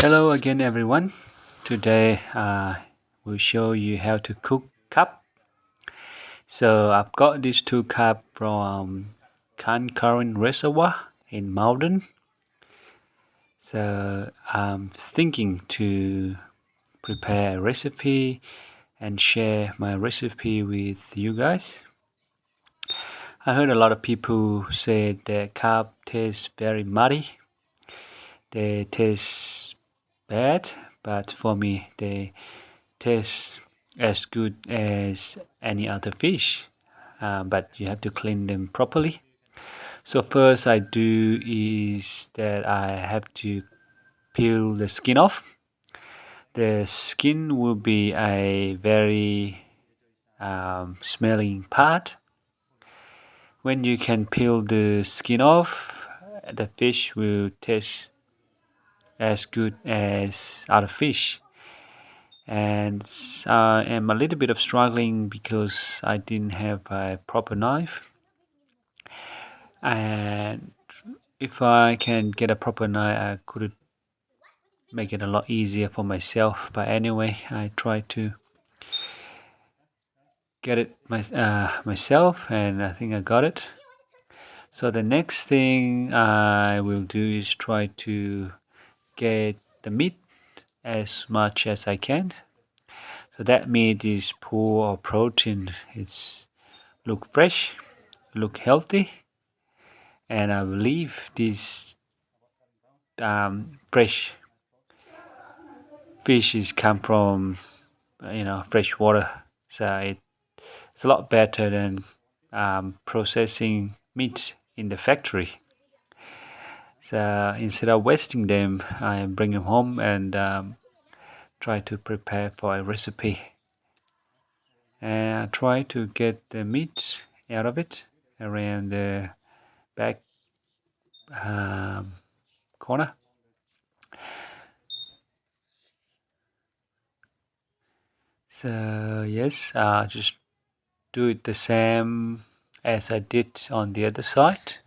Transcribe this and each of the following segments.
Hello again everyone. Today we'll show you how to cook carp. So I've got these two carp from Current Reservoir in Malden. So I'm thinking to prepare a recipe and share my recipe with you guys. I heard a lot of people say that carp tastes very muddy. They taste bad, but for me they taste as good as any other fish, but you have to clean them properly. So first I do is that I have to peel the skin off. The skin will be a very smelling part. When you can peel the skin off, the fish will taste as good as other fish. And I am a little bit of struggling because I didn't have a proper knife, and if I can get a proper knife I could make it a lot easier for myself, but anyway I try to get it myself, and I think I got it. So the next thing I will do is try to get the meat as much as I can. So that meat is poor of protein. It's look fresh, look healthy, and I believe this fresh fishes come from fresh water. So it's a lot better than processing meat in the factory. So instead of wasting them, I bring them home and try to prepare for a recipe. And I try to get the meat out of it around the back corner. So yes, just do it the same as I did on the other side.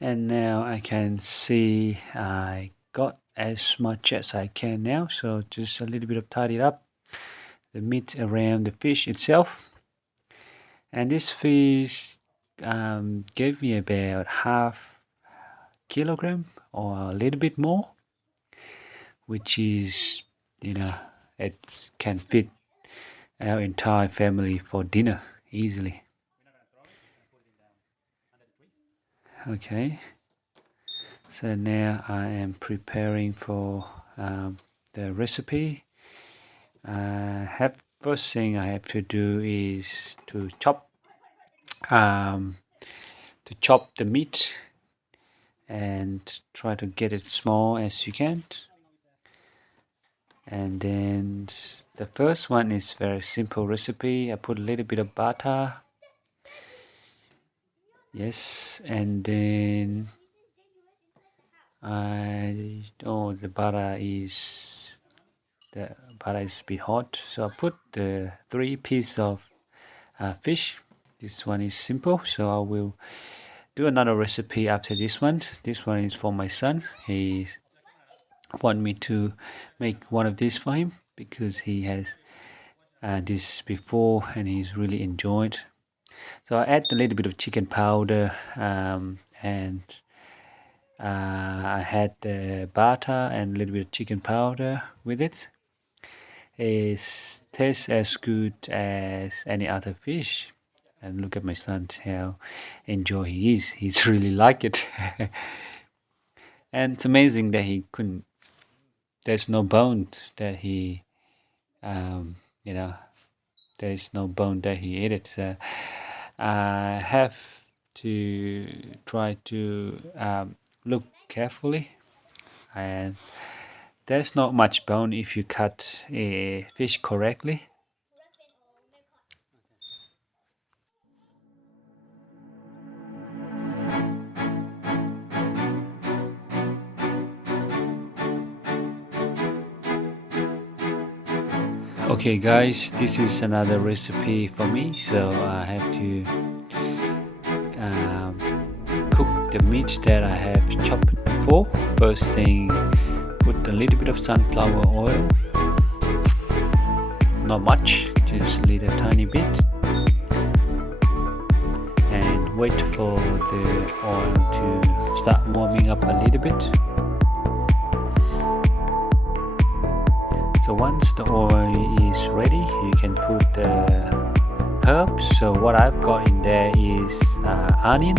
And now I can see I got as much as I can now, so just a little bit of tidy up the meat around the fish itself. And this fish gave me about half kilogram or a little bit more, which is, it can fit our entire family for dinner easily. Okay, So now I am preparing for the recipe. First thing I have to do is to um, chop the meat and try to get it small as you can. And then the first one is very simple recipe. I put a little bit of butter. Yes, and then the butter is a bit hot, so I put the 3 pieces of fish. This one is simple, so I will do another recipe after this one. This one is for my son. He want me to make one of these for him because he has this before and he's really enjoyed. So I add a little bit of chicken powder and I had the butter and a little bit of chicken powder with it. It tastes as good as any other fish. And look at my son, how enjoy he is. He's really like it. And it's amazing that he couldn't. There's no bone that he, you know, there's no bone that he ate it. So I have to try to look carefully, and there's not much bone if you cut a fish correctly. Okay guys, this is another recipe for me, so I have to cook the meat that I have chopped before. First thing, put a little bit of sunflower oil, not much, just a little tiny bit, and wait for the oil to start warming up a little bit. So once the oil is ready, you can put the herbs. So what I've got in there is onion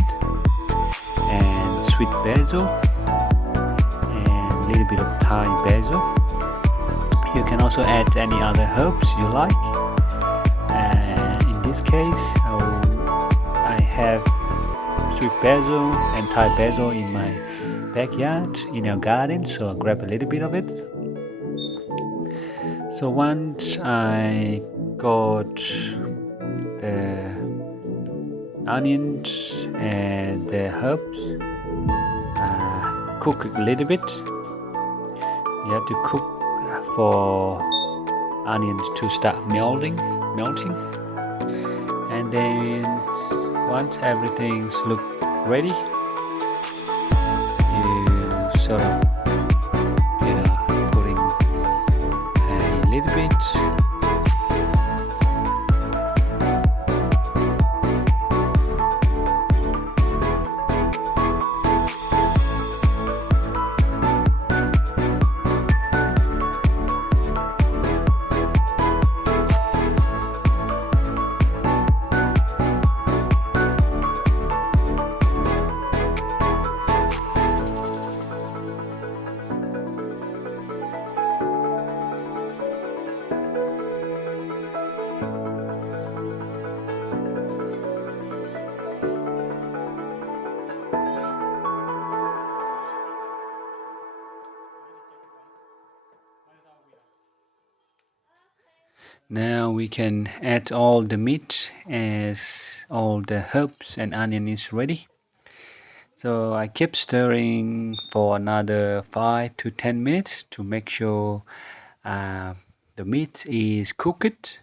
and sweet basil and a little bit of Thai basil. You can also add any other herbs you like. And in this case, I have sweet basil and Thai basil in my backyard, in our garden, so I'll grab a little bit of it. So once I got the onions and the herbs, cook a little bit. You have to cook for onions to start melting. And then once everything's look ready, you sort of putting a little bit. Now we can add all the meat as all the herbs and onion is ready. So I keep stirring for another 5 to 10 minutes to make sure the meat is cooked.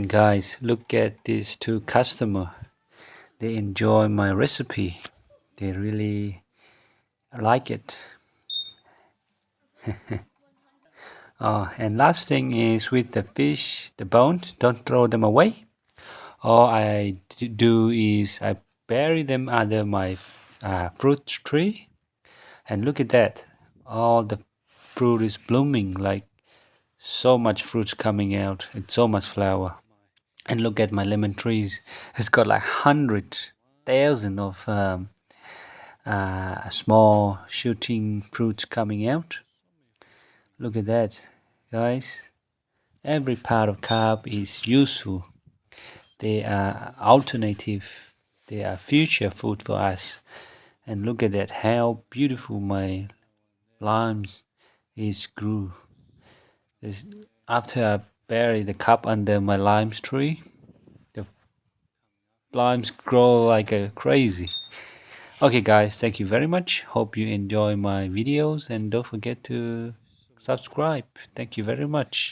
And guys, look at these two customers. They enjoy my recipe. They really like it. And last thing is with the fish, the bones, don't throw them away. All I do is I bury them under my fruit tree. And look at that. All the fruit is blooming, like so much fruits coming out and so much flower. And look at my lemon trees. It's got like 100,000 of small shooting fruits coming out. Look at that, guys. Every part of carp is useful. They are alternative. They are future food for us. And look at that, how beautiful my limes is grew. After I bury the cup under my limes tree, the limes grow like a crazy. Okay guys, thank you very much. Hope you enjoy my videos and don't forget to subscribe. Thank you very much.